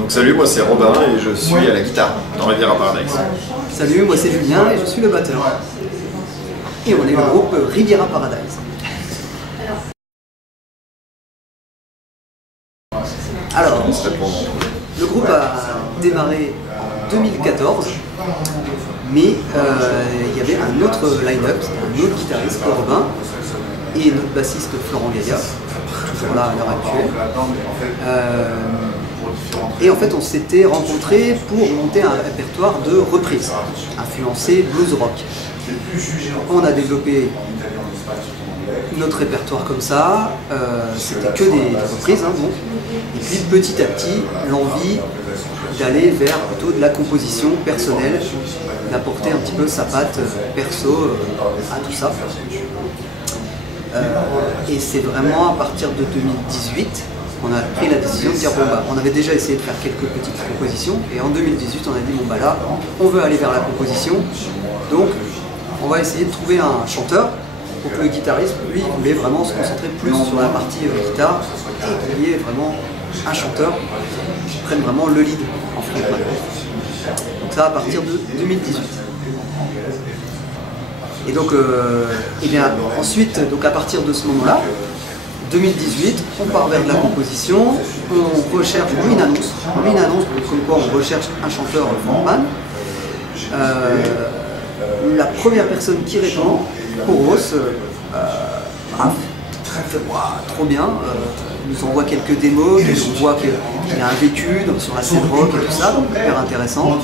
Donc salut, moi c'est Robin et je suis à la guitare dans Riviera Paradise. Salut, moi c'est Julien et je suis le batteur. Et on est le groupe Riviera Paradise. Alors, le groupe a démarré en 2014, mais il y avait un autre line-up, un autre guitariste, Robin, et notre bassiste Florent Gaillard, toujours là à l'heure actuelle. Et en fait, on s'était rencontrés pour monter un répertoire de reprises, influencé blues rock. On a développé notre répertoire comme ça, c'était que des reprises, hein, donc. Et puis petit à petit, l'envie d'aller vers plutôt de la composition personnelle, d'apporter un petit peu sa patte perso à tout ça. Et c'est vraiment à partir de 2018 qu'on a pris la décision de dire bon bah on avait déjà essayé de faire quelques petites compositions et en 2018 on a dit bon bah là on veut aller vers la composition, donc on va essayer de trouver un chanteur pour que le guitariste lui voulait vraiment se concentrer plus sur la partie guitare et qu'il y ait vraiment un chanteur qui prenne vraiment le lead en frontman. Donc ça à partir de 2018. Et donc et bien ensuite donc à partir de ce moment-là 2018, on part vers de la composition, on recherche une annonce comme quoi on recherche un chanteur frontman. La première personne qui répond, Coros, trop bien, nous envoie quelques démos, on voit qu'il a un vécu sur la scène rock et tout ça, donc hyper intéressant.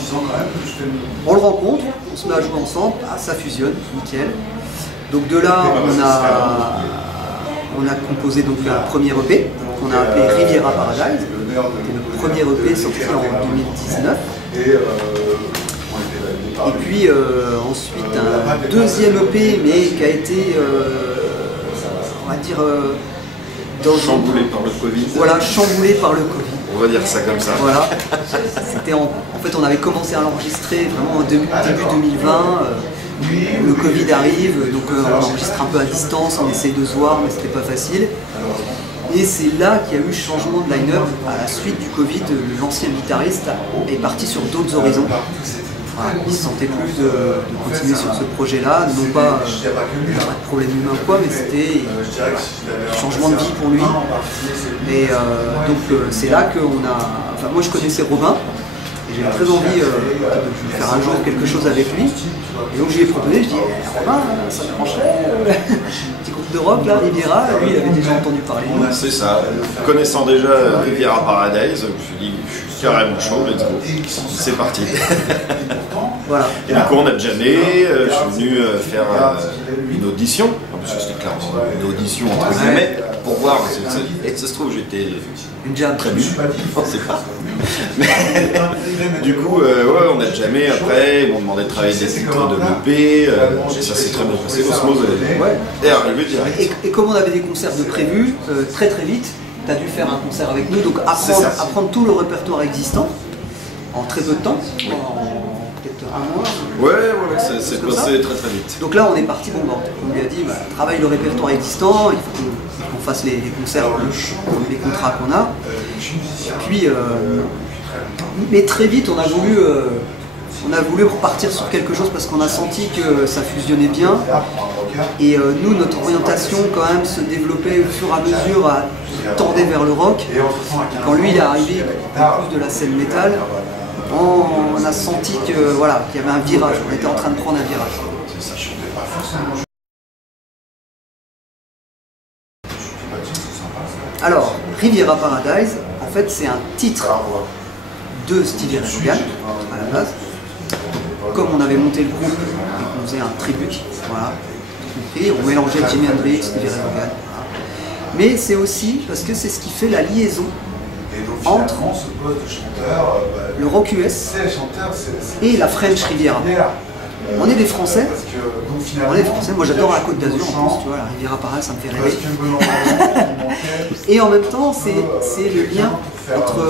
On le rencontre, on se met à jouer ensemble, ça fusionne, nickel. Donc de là, on a composé donc un premier EP qu'on a appelé Riviera Paradise. C'était le premier EP sorti en 2019. Et puis ensuite un deuxième EP mais qui a été, on va dire, chamboulé par le Covid. Voilà, chamboulé par le Covid. On va dire ça comme ça. Voilà. C'était en fait on avait commencé à l'enregistrer vraiment au début 2020. Le Covid arrive, donc on enregistre un peu à distance, on essaye de se voir, mais c'était pas facile. Et c'est là qu'il y a eu changement de line-up. À la suite du Covid, l'ancien guitariste est parti sur d'autres horizons. Voilà, il ne se sentait plus de continuer sur ce projet-là, non pas de problème humain ou quoi, mais c'était un changement de vie pour lui. Et donc c'est là qu'on a... Enfin moi je connaissais Robin, et j'avais très envie de faire un jour quelque chose avec lui. Et donc je lui ai proposé, je dis Robin, ça me brancherait, petit groupe de rock là, Riviera, lui il avait déjà entendu parler. C'est ça, connaissant déjà Riviera Paradise, je me suis dit je suis carrément chaud, let's go, c'est parti. Voilà. Et du coup on a jammé, je suis venu faire une audition, en plus c'était clairement une audition entre guillemets, pour voir, ça se trouve j'étais très nul, on ne sait pas. Mais, du coup, ouais, on a jammé après, ils m'ont demandé de travailler des titres de l'EP, ça s'est très bien passé, Osmose est arrivé direct. Et comme on avait des concerts de prévus, très vite, tu as dû faire un concert avec nous, donc apprendre tout le répertoire existant en très peu de temps, en peut-être un mois. Ouais, c'est passé très vite. Donc là on est parti, bon, on lui a dit, travaille le répertoire existant, il faut qu'on fasse les concerts, les contrats qu'on a. Et puis, mais très vite on a voulu repartir sur quelque chose parce qu'on a senti que ça fusionnait bien. Et nous, notre orientation quand même se développait au fur et à mesure, tendait vers le rock. Et quand lui il est arrivé plus de la scène métal, on a senti que voilà, qu'il y avait un virage, on était en train de prendre un virage. Alors, Riviera Paradise, en fait c'est un titre de Stevie Ray Vaughan à la base. Comme on avait monté le groupe et qu'on faisait un tribut, voilà, et on mélangeait Jimi Hendrix, Stevie Ray Vaughan. Voilà. Mais c'est aussi parce que c'est ce qui fait la liaison entre le rock US et la French Riviera. On est des Français, moi j'adore la Côte d'Azur en plus, tu vois, la Riviera Paradise ça me fait rêver. Et en même temps c'est le lien entre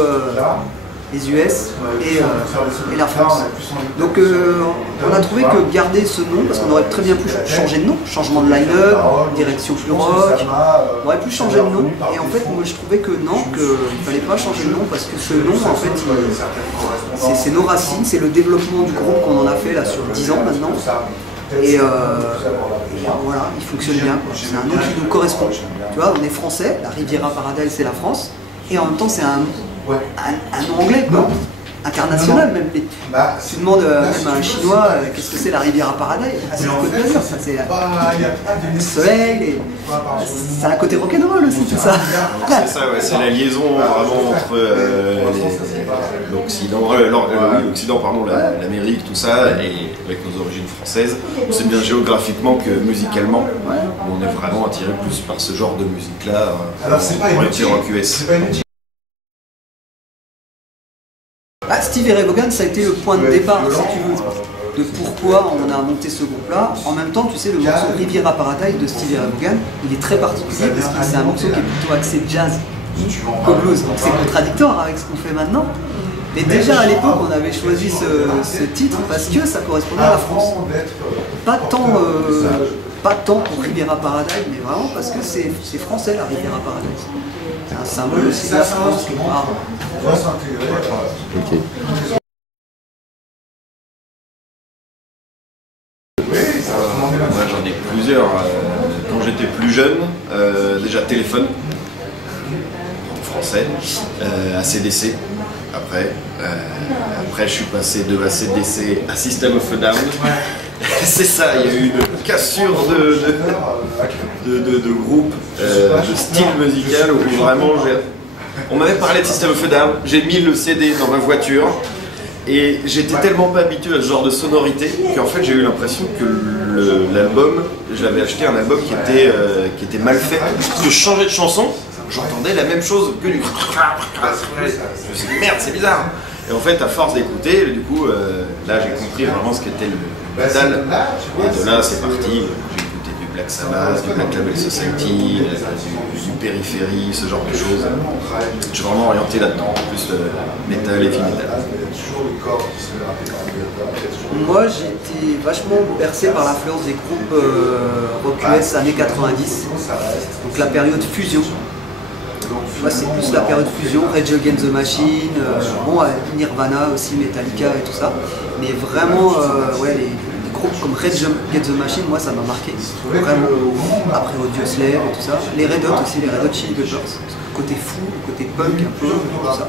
les US et la France. Donc on a trouvé que garder ce nom, parce qu'on aurait très bien pu changer de nom, changement de line-up, direction plus rock, on aurait pu changer de nom. Et en fait, moi je trouvais que non, qu'il ne fallait pas changer de nom, parce que ce nom, en fait, c'est nos racines, c'est le développement du groupe qu'on en a fait là sur 10 ans maintenant. Et voilà, il fonctionne bien. C'est un nom qui nous correspond. Tu vois, on est français, la Riviera Paradise c'est la France, et en même temps c'est un nom anglais, quoi. International même. Tu demandes même à un Chinois qu'est-ce que c'est la Riviera Paradise. Ah, c'est le Côte d'Azur, ça c'est le soleil, c'est un côté rock'n'roll aussi tout ça. C'est ça, ouais, c'est la liaison vraiment entre l'Occident, l'Amérique, tout ça, et avec nos origines françaises. C'est bien géographiquement que musicalement, on est vraiment attiré plus par ce genre de musique-là, orienté rock US. Steve et Ray Vaughan, ça a été le point de départ, si tu veux, de pourquoi on a monté ce groupe-là. En même temps, tu sais, le morceau Riviera Paradise de Steve et Ray Vaughan, il est très particulier parce que c'est un morceau qui est plutôt axé jazz qu'au blues. Donc c'est contradictoire avec ce qu'on fait maintenant. Mais déjà à l'époque, on avait choisi ce titre parce que ça correspondait à la France. Pas tant pour Riviera Paradise, mais vraiment parce que c'est français la Riviera Paradise. C'est un symbole aussi de la France qui est rare. Ok. Moi j'en ai plusieurs. Quand j'étais plus jeune, déjà téléphone, en français, ACDC. Après je suis passé de ACDC à System of a Down. C'est ça, il y a eu une cassure de groupe, de style musical où vraiment on m'avait parlé de System of a Down, j'ai mis le CD dans ma voiture et j'étais tellement pas habitué à ce genre de sonorité qu'en fait j'ai eu l'impression que l'album, j'avais acheté un album qui était mal fait, parce que je changeais de chanson, j'entendais la même chose que du... Je me suis dit merde, c'est bizarre. Et en fait à force d'écouter, du coup là j'ai compris vraiment ce qu'était le metal, et de là c'est parti. J'ai écouté du Black Sabbath, du Black Label Society, du Périphérie, ce genre de choses. Je suis vraiment orienté là-dedans, plus metal et heavy metal. Moi j'ai été vachement bercé par l'influence des groupes rock US années 90, donc la période fusion. Moi c'est plus la période fusion, Rage Against the Machine, Nirvana aussi, Metallica et tout ça. Mais vraiment, les groupes comme Rage Against the Machine, moi ça m'a marqué. Vraiment, après Audioslave et tout ça. Les Red Hot aussi, les Red Hot Chili Peppers. Côté fou, côté punk un peu, tout ça.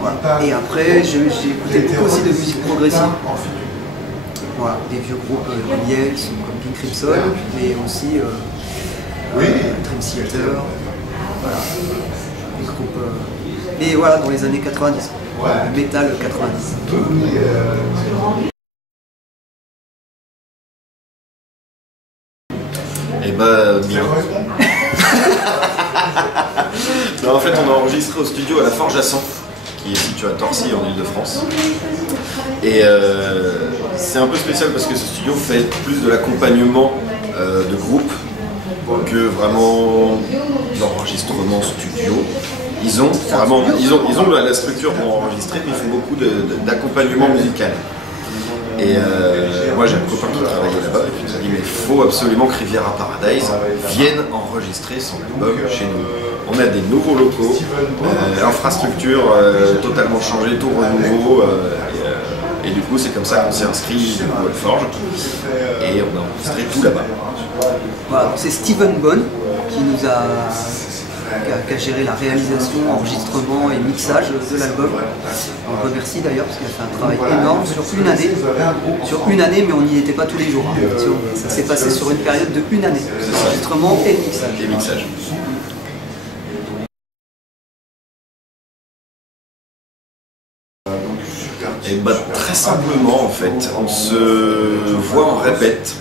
Voilà. Et après j'ai écouté beaucoup aussi de musique progressive. Voilà, des vieux groupes comme Yale, comme King Crimson, mais aussi Dream Theater. Voilà, des groupes. Mais voilà, dans les années 90, métal 90. Et bah, bien. Non, en fait, on a enregistré au studio à la Forge à Sang, qui est situé à Torcy en Ile-de-France. Et c'est un peu spécial parce que ce studio fait plus de l'accompagnement de groupe que vraiment l'enregistrement studio. Ils ont la structure pour enregistrer, mais ils font beaucoup d'accompagnement musical. Et moi j'ai un copain qui travaillait là-bas et qui nous a dit mais il faut absolument que Riviera Paradise vienne enregistrer son album chez nous. On a des nouveaux locaux, infrastructure totalement changée, tout renouveau. Et du coup c'est comme ça qu'on s'est inscrit à la Forge et on a enregistré tout là-bas. Voilà, c'est Steven Bone qui a géré la réalisation, enregistrement et mixage de l'album. On le remercie d'ailleurs parce qu'il a fait un travail énorme sur une année. Sur une année, mais on n'y était pas tous les jours. Ça s'est passé sur une période de une année. Enregistrement et mixage. Et mixage. Et bah très simplement en fait, on se voit, on répète,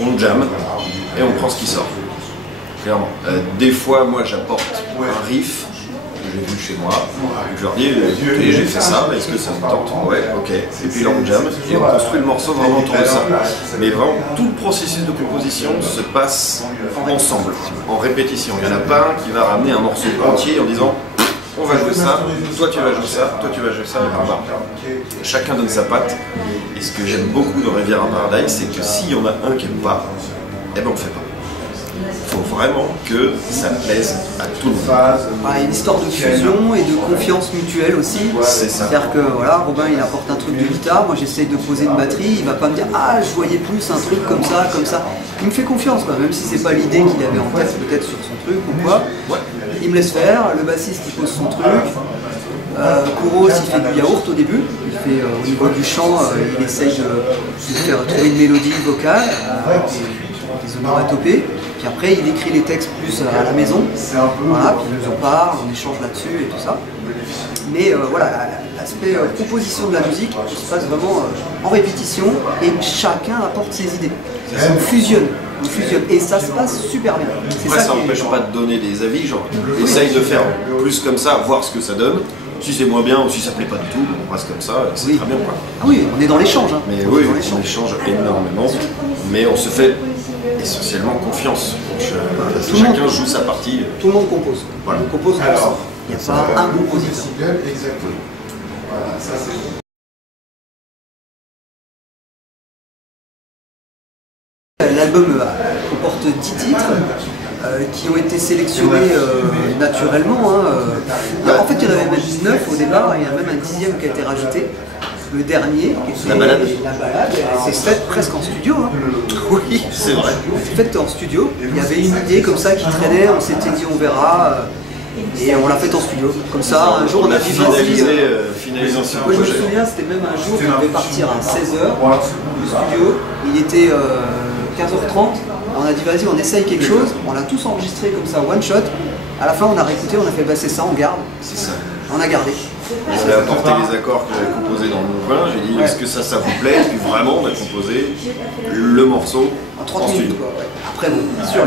on jamme et on prend ce qui sort. Clairement. Des fois, moi j'apporte un riff que j'ai vu chez moi, je leur dis écoutez, j'ai fait ça, est-ce que ça vous tente? Ouais, ok. Et puis là on jamme et on construit le morceau vraiment autour de ça. Mais vraiment tout le processus de composition se passe ensemble, en répétition. Il n'y en a pas un qui va ramener un morceau entier en disant on va jouer ça, toi tu vas jouer ça, toi tu vas jouer ça, et on va. Chacun donne sa patte. Et ce que j'aime beaucoup dans Riviera Paradise, c'est que s'il y en a un qui n'aime pas, eh ben on le fait pas. Il faut vraiment que ça plaise à tout le monde. Une histoire de fusion et de confiance mutuelle aussi. C'est ça. C'est-à-dire que voilà, Robin il apporte un truc de guitare, moi j'essaye de poser une batterie, il va pas me dire ah je voyais plus un truc comme ça, comme ça. Il me fait confiance quoi, même si c'est pas l'idée qu'il avait en tête peut-être sur son truc ou quoi. Il me laisse faire, le bassiste il pose son truc. Kouros il fait du yaourt au début, il fait au niveau du chant, il essaye de faire trouver une mélodie vocale, des onomatopées. Puis après, il écrit les textes plus à la maison, voilà, puis il nous en parle, on échange là-dessus et tout ça. Mais voilà, l'aspect composition de la musique se passe vraiment en répétition et chacun apporte ses idées. On fusionne, et ça se passe super bien. Après, ça n'empêche pas de donner des avis, genre, essaye de faire plus comme ça, voir ce que ça donne. Si c'est moins bien ou si ça plaît pas du tout, on reste comme ça, c'est très bien quoi. Ah oui, on est dans l'échange. Hein. Mais oui, on échange énormément, mais on se fait essentiellement confiance. Donc, chacun joue sa partie. Tout le monde compose. Voilà. On compose ensemble. Il n'y a pas un compositeur. Exactement. Voilà, ça c'est L'album comporte 10 titres qui ont été sélectionnés naturellement. En fait, il y en avait même 9 au départ, et il y en a même un 10e qui a été rajouté. Le dernier, la balade, c'est fait presque en studio. Hein. Oui, c'est vrai. C'est fait en studio. Il y avait une idée comme ça qui traînait, on s'était dit on verra. Et on l'a fait en studio. Comme ça, un jour on a dit finalisé un moi je me souviens, c'était même un jour on devait partir à 16h du studio. Il était 15h30. On a dit vas-y, on essaye quelque chose. On l'a tous enregistré comme ça, one shot. À la fin, on a réécouté, on a fait bah c'est ça, on garde. C'est ça. On a gardé. J'ai apporté les accords que j'avais composés dans mon vin, j'ai dit est-ce que ça vous plaît? Et puis vraiment on a composé le morceau en 30 minutes. Quoi, ouais. Après bon, bien sûr,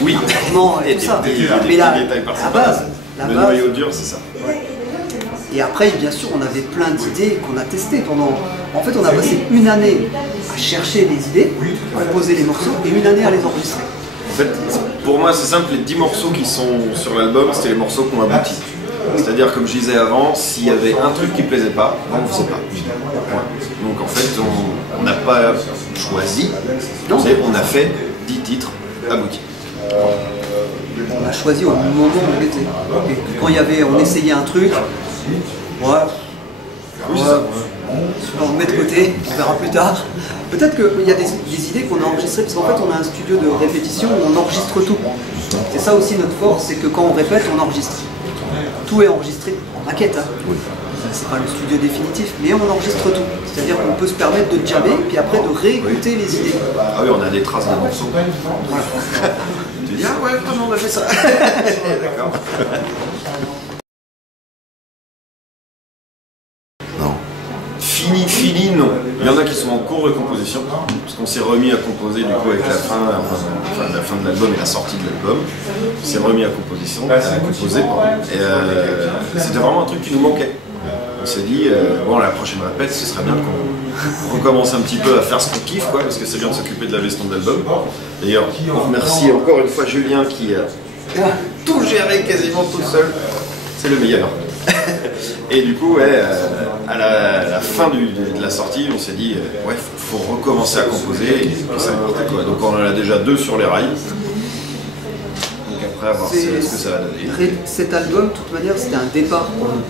oui, et tout ça. Mais la base, le noyau dur c'est ça. Ouais. Et après bien sûr on avait plein d'idées qu'on a testées pendant. En fait on a passé une année à chercher des idées, à composer les morceaux et une année à les enregistrer. En fait pour moi c'est simple, les 10 morceaux qui sont sur l'album c'était les morceaux qui ont abouti. C'est-à-dire, comme je disais avant, s'il y avait un truc qui ne plaisait pas, on ne faisait pas. Donc en fait, on n'a pas choisi, on a fait 10 titres aboutis. On a choisi au moment où on était. Et quand il y avait, on essayait un truc, on le met de côté, on verra plus tard. Peut-être qu'il y a des idées qu'on a enregistrées, parce qu'en fait on a un studio de répétition où on enregistre tout. C'est ça aussi notre force, c'est que quand on répète, on enregistre. Tout est enregistré en maquette, hein. Oui. C'est pas le studio définitif, mais on enregistre tout. C'est-à-dire qu'on peut se permettre de jammer, puis après de réécouter les idées. Ah oui, on a des traces de morceaux. Voilà. Tu dis, ah ouais, vraiment, on a fait ça. D'accord. Non. Fini, non. Il y en a qui sont en cours de composition, parce qu'on s'est remis à composer du coup avec la fin de l'album et la sortie de l'album. On s'est remis à composer, et c'était vraiment un truc qui nous manquait. On s'est dit, bon la prochaine répète, ce serait bien qu'on recommence un petit peu à faire ce qu'on kiffe, quoi, parce que c'est bien de s'occuper de la veston de l'album. D'ailleurs, on remercie encore une fois Julien qui a tout géré quasiment tout seul. C'est le meilleur. Et du coup, à la fin de la sortie, on s'est dit, ouais, faut recommencer à composer, et puis ça n'importe quoi. Donc on en a déjà 2 sur les rails. Donc après, à voir ce que ça va donner. Cet album, de toute manière, c'était un départ pour nous.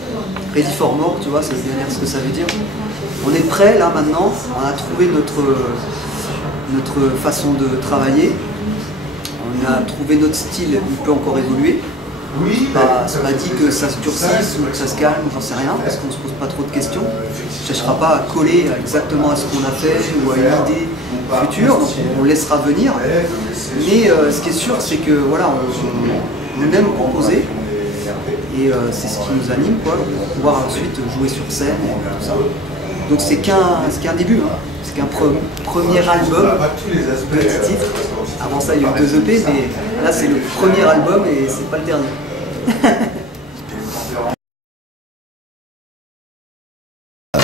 Ready for More, tu vois, ça veut dire ce que ça veut dire. On est prêt, là, maintenant, on a trouvé notre façon de travailler. On a trouvé notre style, il peut encore évoluer. C'est pas dit que ça se durcisse ou que ça se calme, j'en sais rien, parce qu'on ne se pose pas trop de questions. On ne cherchera pas à coller exactement à ce qu'on a fait ou à une idée future, donc on laissera venir. Mais ce qui est sûr, c'est que voilà, on aime composer, et c'est ce qui nous anime, quoi, pour pouvoir ensuite jouer sur scène et tout ça. Donc c'est qu'un début, hein. C'est qu'un premier album, petit titre. Avant ça, il y a eu 2 EP, mais là c'est le premier album et c'est pas le dernier.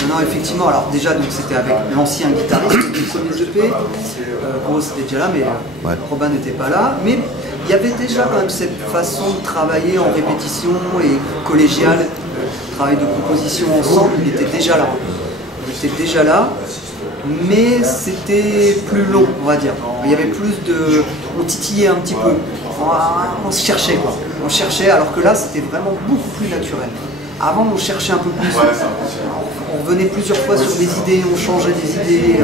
Non, effectivement, alors déjà c'était avec l'ancien guitariste du premier EP, Gros était déjà là, mais Robin n'était pas là. Mais il y avait déjà quand même cette façon de travailler en répétition et collégiale, travail de composition ensemble, il était déjà là. Il était déjà là, mais c'était plus long, on va dire. Il y avait plus de... On titillait un petit peu, on se cherchait quoi. On cherchait, alors que là c'était vraiment beaucoup plus naturel. Avant on cherchait un peu plus, on revenait plusieurs fois sur des idées, on changeait des idées.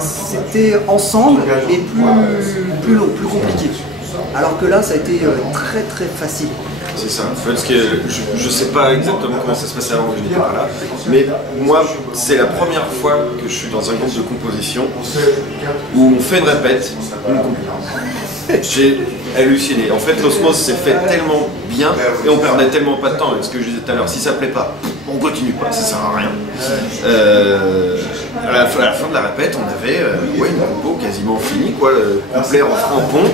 C'était ensemble, mais plus long, plus compliqué. Alors que là ça a été très très facile. C'est ça, parce que je ne sais pas exactement comment ça se passait avant que je n'étais pas là, mais moi c'est la première fois que je suis dans un groupe de composition où on fait une répète, j'ai halluciné. En fait l'osmose s'est fait tellement bien et on perdait tellement pas de temps, avec ce que je disais tout à l'heure, si ça plaît pas, on continue pas, ça sert à rien. À la fin de la répète, on avait une compo quasiment finie, quoi, le couplet en pont.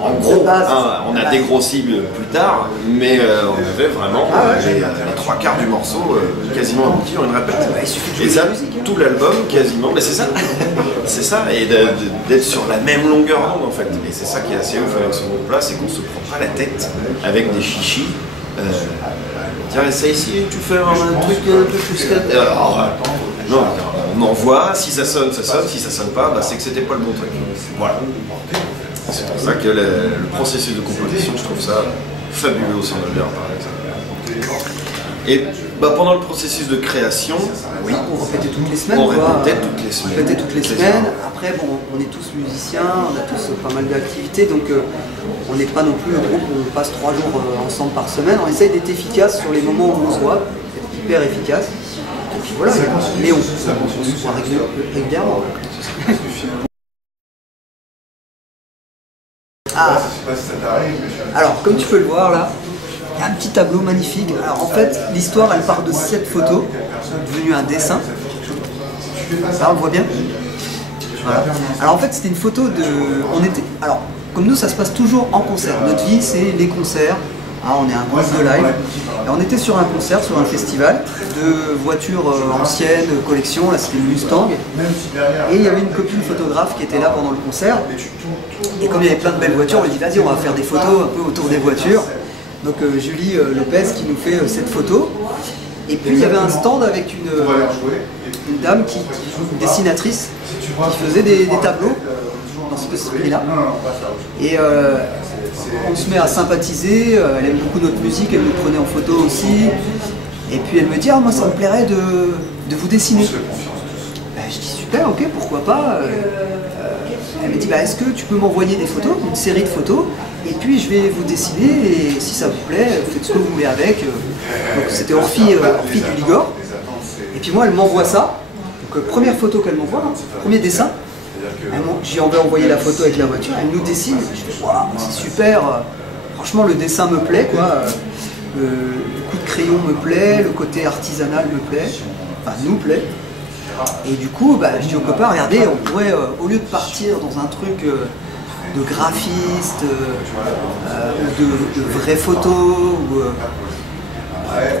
En gros, on a dégrossi plus tard, mais on avait vraiment les trois quarts du morceau quasiment abouti en une répète. Et ça, tout l'album quasiment, mais c'est ça, c'est ça, et d'être sur la même longueur d'onde en fait. Et c'est ça qui est assez ouf avec ce groupe-là, c'est qu'on se prend pas la tête avec des chichis. Tiens, essaye ici, tu fais un truc un peu plus non, on envoie, si ça sonne, ça sonne, si ça sonne pas, c'est que c'était pas le bon truc. Voilà. C'est pour ça que le processus de composition, je trouve ça fabuleux au Sound par exemple. Et pendant le processus de création, oui, on répétait toutes les semaines. On répétait toutes les semaines. Après, bon, on est tous musiciens, on a tous pas mal d'activités, donc on n'est pas non plus le groupe où on passe 3 jours ensemble par semaine. On essaye d'être efficace sur les moments où on se voit, d'être hyper efficace. Et puis voilà, mais on se voit régulièrement. Ah. Alors, comme tu peux le voir là, il y a un petit tableau magnifique. Alors en fait, l'histoire elle part de cette photo, devenue un dessin. Là, on le voit bien. Voilà. Alors en fait, c'était une photo de. Alors, comme nous, ça se passe toujours en concert. Notre vie, c'est les concerts. On est un groupe de live. Et on était sur un concert, sur un festival de voitures anciennes, collection. Là, c'était une Mustang. Et il y avait une copine photographe qui était là pendant le concert. Et comme il y avait plein de belles voitures, on lui dit vas-y, on va faire des photos un peu autour des voitures. Donc Julie Lopez qui nous fait cette photo. Et puis il y avait un stand avec une dame, une dessinatrice, qui faisait des tableaux dans ce esprit-là. Et on se met à sympathiser, elle aime beaucoup notre musique, elle nous prenait en photo aussi. Et puis elle me dit moi ça me plairait de vous dessiner. Je dis super, ok, pourquoi pas. Elle me dit est-ce que tu peux m'envoyer des photos, une série de photos, et puis je vais vous dessiner et si ça vous plaît, faites ce que vous voulez avec. Donc c'était Orphie du Ligor. Et puis moi elle m'envoie ça. Donc première photo qu'elle m'envoie, premier dessin. J'ai envoyé la photo avec la voiture, elle nous dessine. Je fais waouh, c'est super. Franchement le dessin me plaît quoi. Le coup de crayon me plaît, le côté artisanal me plaît, enfin nous plaît. Et du coup, je dis aux copains, regardez, on pourrait, au lieu de partir dans un truc de graphiste, de vraies photos,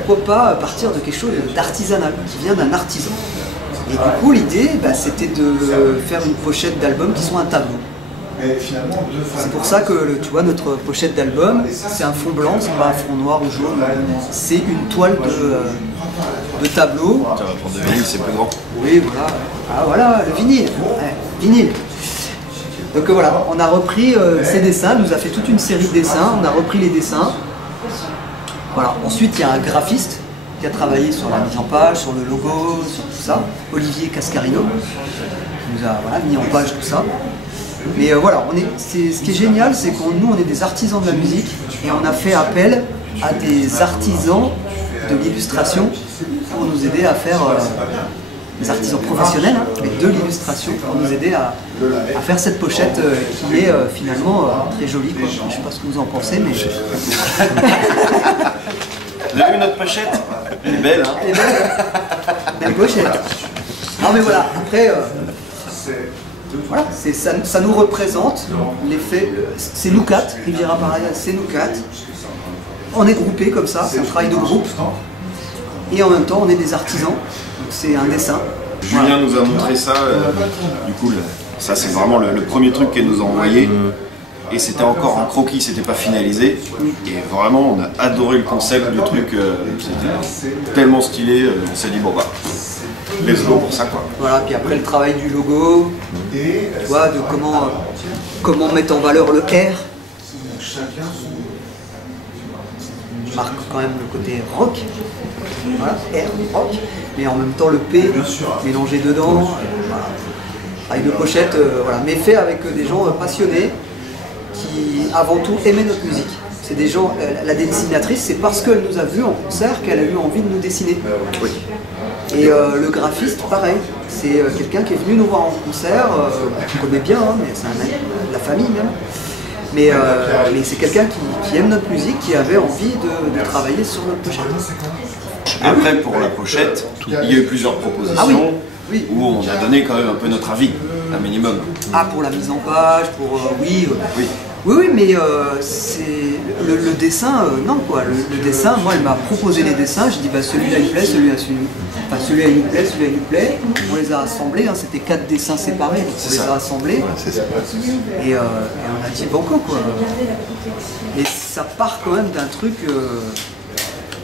pourquoi pas partir de quelque chose d'artisanal, qui vient d'un artisan. Et du coup, l'idée, c'était de faire une pochette d'album qui soit un tableau. C'est pour ça que, tu vois, notre pochette d'album, c'est un fond blanc, c'est pas un fond noir ou jaune, c'est une toile de tableau. Tu vas prendre de vinyle, c'est plus grand. Oui, voilà. Ah voilà, le vinyle. Ouais, vinyle. Donc voilà, on a repris ces dessins, elle nous a fait toute une série de dessins, on a repris les dessins. Voilà. Ensuite, il y a un graphiste qui a travaillé sur la mise en page, sur le logo, sur tout ça, Olivier Cascarino, qui nous a mis en page tout ça. Mais voilà, ce qui est génial, c'est que nous, on est des artisans de la musique et on a fait appel à des artisans de l'illustration pour nous aider à faire, des artisans professionnels, mais de l'illustration, pour nous aider à faire cette pochette qui est finalement très jolie. Quoi. Je ne sais pas ce que vous en pensez, mais... Vous avez vu notre pochette? Elle est belle, hein? Elle est belle, belle pochette. Non mais voilà, après... Voilà, ça nous représente l'effet, c'est nous quatre, Riviera Paradise, c'est nous quatre. On est groupés comme ça, c'est un travail de groupe. Et en même temps, on est des artisans, donc c'est un dessin. Julien nous a montré ça, du coup, Ça, c'est vraiment le premier truc qu'elle nous a envoyé. Et c'était encore un croquis, c'était pas finalisé. Et vraiment, on a adoré le concept du truc. C'était tellement stylé. On s'est dit, bon bah, let's go pour ça quoi. Voilà, puis après le travail du logo, tu vois, de comment mettre en valeur le R, qui marque quand même le côté rock. Voilà, R, rock. Mais en même temps le P mélangé dedans. Voilà. Avec de pochettes, voilà, mais fait avec des gens passionnés qui avant tout aimaient notre musique. C'est des gens, la dessinatrice, c'est parce qu'elle nous a vus en concert qu'elle a eu envie de nous dessiner. Oui. Et le graphiste, pareil, c'est quelqu'un qui est venu nous voir en concert, on connaît bien, hein, mais c'est un mec de la famille même. Mais c'est quelqu'un qui aime notre musique, qui avait envie de travailler sur notre pochette. Après, pour la pochette, il y a eu plusieurs propositions. Ah oui. Où on a donné quand même un peu notre avis, un minimum. Ah, pour la mise en page, pour... oui, mais c'est le dessin, non quoi. Le dessin, moi elle m'a proposé les dessins, j'ai dit bah celui-là il me plaît, celui-là il me plaît, celui-là il nous plaît. On les a rassemblés, hein, c'était 4 dessins séparés, donc on les a rassemblés. Et on a dit banco quoi. Et ça part quand même d'un truc...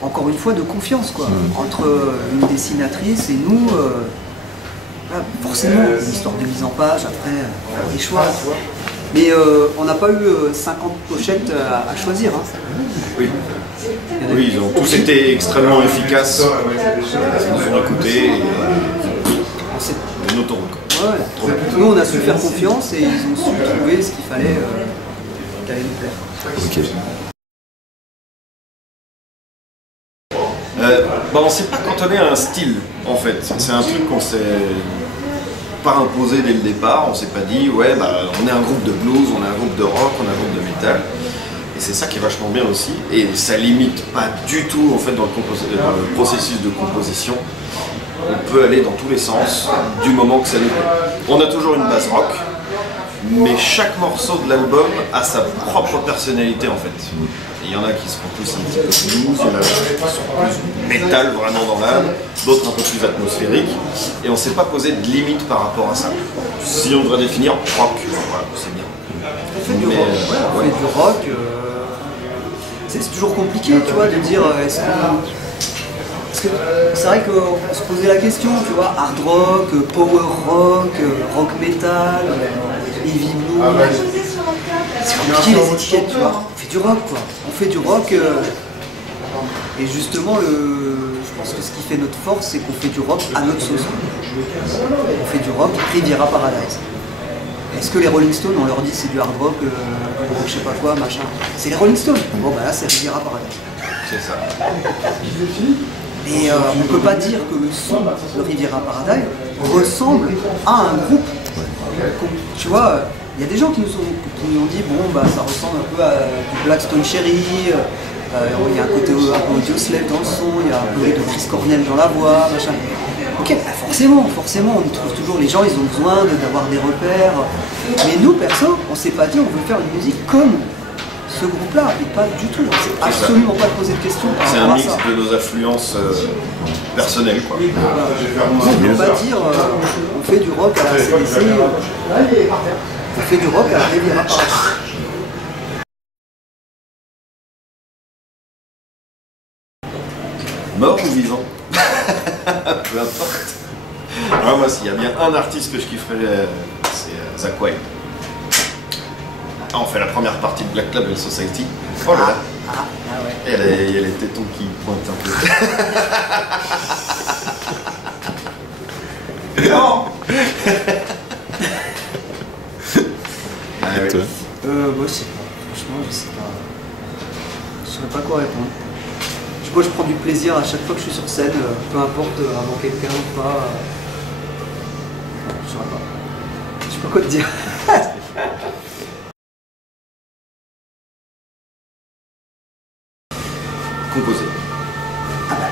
encore une fois de confiance quoi, entre une dessinatrice et nous, forcément une histoire de mise en page, après des choix, tu vois. Mais on n'a pas eu 50 pochettes à choisir. Hein. Oui. Oui, ils ont tous été extrêmement efficaces, ils nous ont écoutés et une autoroute. Ouais. Nous on a su faire confiance et ils ont su trouver ce qu'il fallait qui allait nous plaire. Ok. On ne s'est pas cantonné à un style en fait, c'est un truc qu'on s'est pas imposé dès le départ, on s'est pas dit ouais bah on est un groupe de blues, on est un groupe de rock, on est un groupe de métal, et c'est ça qui est vachement bien aussi, et ça limite pas du tout en fait dans le processus de composition, on peut aller dans tous les sens du moment que ça nous plaît. On a toujours une base rock, mais chaque morceau de l'album a sa propre personnalité en fait. Il y en a qui seront plus un petit peu blues, il y en a qui sont plus métal vraiment dans l'âme, d'autres un peu plus atmosphériques, et on ne s'est pas posé de limite par rapport à ça. Si on devrait définir rock, voilà, c'est bien. On fait du rock, on fait du rock. C'est toujours compliqué, tu vois, de dire est-ce que... Parce que c'est vrai qu'on se posait la question, tu vois, hard rock, power rock, rock metal, heavy blues. C'est compliqué les étiquettes, tu vois. On fait du rock quoi. On fait du rock et justement je pense que ce qui fait notre force c'est qu'on fait du rock à notre sauce. On fait du rock Riviera Paradise. Est-ce que les Rolling Stones on leur dit c'est du hard rock, je sais pas quoi, machin. C'est les Rolling Stones. Bon bah là c'est Riviera Paradise. C'est ça. Et on ne peut pas dire que le son de Riviera Paradise ressemble à un groupe. Tu vois, il y a des gens qui nous ont dit bon bah ça ressemble un peu à du Blackstone Cherry, il y a un côté un peu Audioslave dans le son, il y a un peu de Chris Cornell dans la voix, machin. Ok, bah forcément, on y trouve toujours, les gens ils ont besoin d'avoir des repères. Mais nous perso, on s'est pas dit on veut faire une musique comme ce groupe-là, et pas du tout. On s'est absolument pas posé de questions. C'est un mix de nos influences personnelles quoi. On ne peut pas dire on fait du rock à la CDC. On fait du rock à la Riviera Paradise. Mort ou vivant? Peu importe. Alors moi, s'il y a bien un artiste que je kifferais, c'est Zakk Wylde. Ah, on fait la première partie de Black Label Society. Oh là là. Ouais. Et il y a les tétons qui pointent un peu. Non. Et toi? Moi je sais pas. Franchement je sais pas. Je saurais pas quoi répondre. Moi je prends du plaisir à chaque fois que je suis sur scène, peu importe avant quelqu'un ou pas. Je saurais pas. Je sais pas quoi te dire. Composer. Ah bah,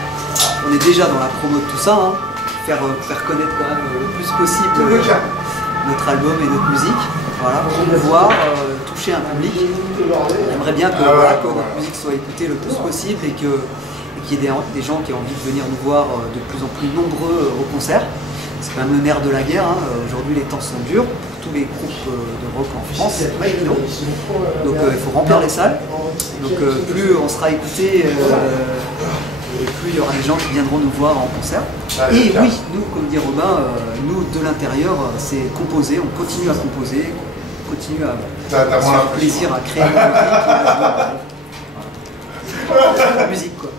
on est déjà dans la promo de tout ça, hein. Faire connaître quand même le plus possible notre album et notre musique. Voilà, promouvoir, toucher un public. On aimerait bien que notre musique soit écoutée le plus possible et qu'il y ait des gens qui aient envie de venir nous voir de plus en plus nombreux au concert. C'est quand même le nerf de la guerre, hein. Aujourd'hui les temps sont durs pour tous les groupes de rock en France, c'est pas évident. Donc il faut remplir les salles. Donc plus on sera écouté, et plus il y aura des gens qui viendront nous voir en concert. Et oui, nous, comme dit Robin, nous de l'intérieur, c'est composer, on continue à composer, on continue à se faire plaisir à créer de la musique, quoi.